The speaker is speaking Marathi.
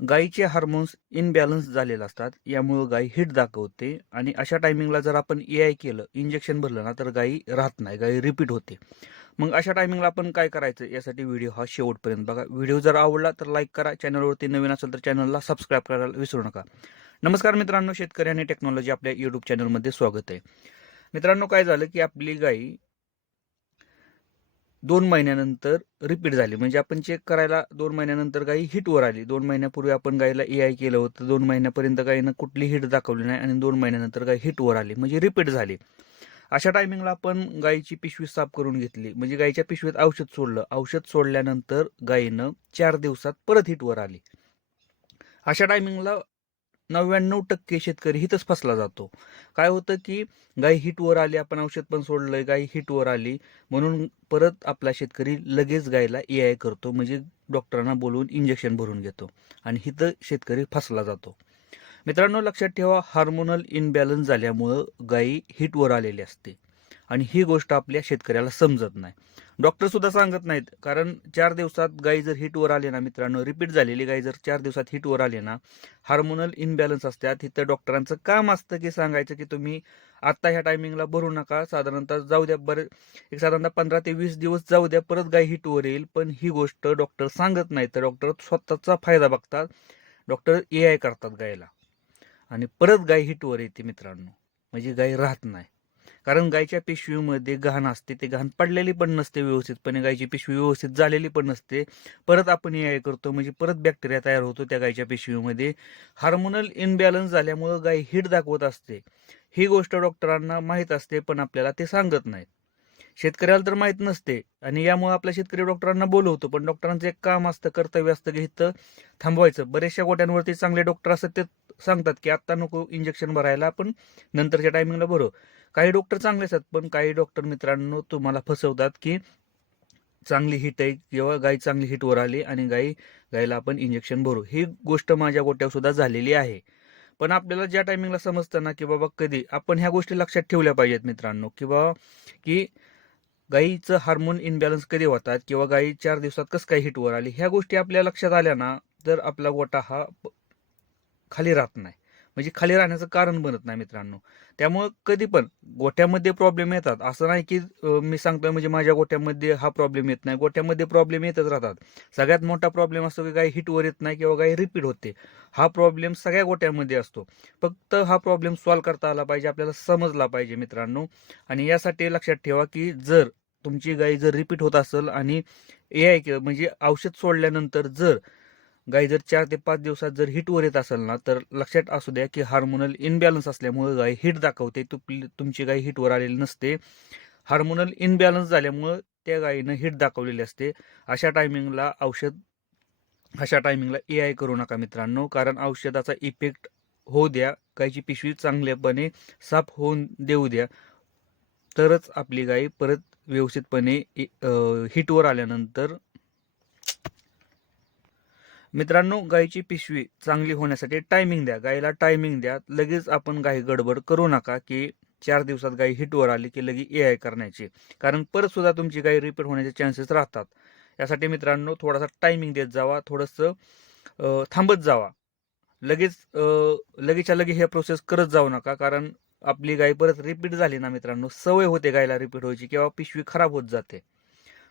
गायीचे हार्मोन्स इनबॅलन्स झालेले असतात. यामुळं गाय हिट दाखवते आणि अशा टायमिंगला जर आपण ए आय केलं इंजेक्शन भरलं ना तर गायी राहत नाही गायी रिपीट होते. मग अशा टायमिंगला आपण काय करायचं? यासाठी व्हिडिओ हा शेवटपर्यंत बघा. व्हिडिओ जर आवडला तर लाईक करा. चॅनलवरती नवीन असेल तर चॅनलला सबस्क्राईब करायला विसरू नका. नमस्कार मित्रांनो. शेतकरी आणि टेक्नॉलॉजी आपल्या यूट्यूब चॅनलमध्ये स्वागत आहे. मित्रांनो काय झालं की आपली गाई दोन महिन्यानंतर रिपीट झाली. म्हणजे आपण चेक करायला दोन महिन्यानंतर गाई हिटवर आली. दोन महिन्यापूर्वी आपण गाईला ए आय केलं होतं. दोन महिन्यापर्यंत गाईनं कुठली हिट दाखवली नाही आणि दोन महिन्यानंतर गाय हिटवर आली. म्हणजे रिपीट झाली. अशा टायमिंगला आपण गाईची पिशवी साफ करून घेतली. म्हणजे गाईच्या पिशवीत औषध सोडलं. औषध सोडल्यानंतर गाईनं चार दिवसात परत हिटवर आली. अशा टायमिंगला नव्याण्णव टक्के शेतकरी हिथंच फसला जातो. काय होतं की गाई हिटवर आली आपण औषध पण सोडलंय गाई हिटवर आली म्हणून परत आपला शेतकरी लगेच गायला ए आय करतो म्हणजे डॉक्टरांना बोलवून इंजेक्शन भरून घेतो आणि हिथं शेतकरी फसला जातो. मित्रांनो लक्षात ठेवा हार्मोनल इनबॅलन्स झाल्यामुळं गायी हिटवर आलेली असते. आणि ही गोष्ट आपल्या शेतकऱ्याला समजत नाही. डॉक्टर सुद्धा सांगत नाहीत कारण चार दिवसात गाई जर हिटवर आली ना मित्रांनो रिपीट झालेली गाई जर चार दिवसात हिटवर आली ना हार्मोनल इनबॅलन्स असतात. तिथं डॉक्टरांचं काम असतं की सांगायचं की तुम्ही आत्ता ह्या टायमिंगला भरू नका साधारणतः जाऊ द्या बरं एक साधारणतः पंधरा ते वीस दिवस जाऊ द्या परत गाय हिटवर येईल. पण ही गोष्ट डॉक्टर सांगत नाही तर डॉक्टर स्वतःचा फायदा बघतात. डॉक्टर ए आय करतात गायला आणि परत गाय हिटवर येते मित्रांनो. म्हणजे गाय राहत नाही. कारण गायच्या पिशवीमध्ये घाण असते ते घाण पडलेली पण नसते व्यवस्थितपणे गायची पिशवी व्यवस्थित झालेली पण नसते. परत आपण हे करतो म्हणजे परत बॅक्टेरिया तयार होतो त्या गायच्या पिशवीमध्ये. हार्मोनल इनबॅलन्स झाल्यामुळं गाय हिट दाखवत असते. ही गोष्ट डॉक्टरांना माहीत असते पण आपल्याला ते सांगत नाहीत. शेतकऱ्याला तर माहीत नसते आणि यामुळे आपल्या शेतकरी डॉक्टरांना बोलवतो पण डॉक्टरांचं एक काम असतं कर्तव्य असतं की इथं थांबवायचं. बऱ्याचशा गोट्यांवरती चांगले डॉक्टर असतात ते सांगतात की आत्ता नको इंजेक्शन भरायला आपण नंतरच्या टायमिंगला भरू. काही डॉक्टर चांगले असतात पण काही डॉक्टर मित्रांनो तुम्हाला फसवतात की चांगली हिट आहे किंवा गाय चांगली हिटवर आली आणि गाई गायला आपण इंजेक्शन भरू. ही गोष्ट माझ्या गोट्यावर सुद्धा झालेली आहे. पण आपल्याला ज्या टायमिंगला समजतं ना की बाबा कधी आपण ह्या गोष्टी लक्षात ठेवल्या पाहिजेत मित्रांनो की बाबा की गाईचं हार्मोन इनबॅलन्स कधी होतात किंवा गाई चार दिवसात कसं काय हिटवर आली ह्या गोष्टी आपल्या लक्षात आल्या ना तर आपला गोटा हा खाली राहत नाही. म्हणजे खाली राहण्याचं कारण बनत नाही मित्रांनो. त्यामुळं कधी पण गोट्यामध्ये प्रॉब्लेम येतात. असं नाही की मी सांगतोय म्हणजे माझ्या गोट्यामध्ये हा प्रॉब्लेम येत नाही. गोट्यामध्ये प्रॉब्लेम येतच राहतात. सगळ्यात मोठा प्रॉब्लेम असतो की काही हिटवर येत नाही किंवा काही रिपीट होते हा प्रॉब्लेम सगळ्या गोट्यामध्ये असतो. फक्त हा प्रॉब्लेम सॉल्व करता आला पाहिजे आपल्याला समजला पाहिजे मित्रांनो. आणि यासाठी लक्षात ठेवा की जर तुमची गाय जर रिपीट होत असेल आणि ए आय म्हणजे औषध सोडल्यानंतर जर गाय जर चार ते पाच दिवसात जर हिटवर येत असेल ना तर लक्षात असू द्या की हार्मोनल इनबॅलन्स असल्यामुळे गाय हिट दाखवते. तुपली- तुमची गाय हिटवर आलेली नसते. हार्मोनल इनबॅलन्स झाल्यामुळं त्या गायीनं हिट दाखवलेली असते. अशा टायमिंगला औषध अशा टायमिंगला ए आय करू नका मित्रांनो कारण औषधाचा इफेक्ट होऊ द्या. गायची पिशवी चांगल्यापणे साफ होऊन देऊ द्या. तरच आपली गाय परत व्यवस्थितपणे इ- हिटवर आल्यानंतर मित्रांनो गायीची पिशवी चांगली होण्यासाठी टायमिंग द्या. गायीला टायमिंग द्या. लगेच आपण गाय गडबड करू नका की चार दिवसात गाय हिटवर आली की लगे ए आय करण्याची. कारण परत सुद्धा तुमची गाय रिपीट होण्याचे चान्सेस राहतात. यासाठी मित्रांनो थोडासा टायमिंग देत जावा. थोडंसं थांबत जावा. लगेच लगेच्या लगेचच्या लगे हे प्रोसेस करत जाऊ नका. कारण आपली गाय परत रिपीट झाली ना मित्रांनो सवय होते गायला रिपीट व्हायची किंवा पिशवी खराब होत जाते.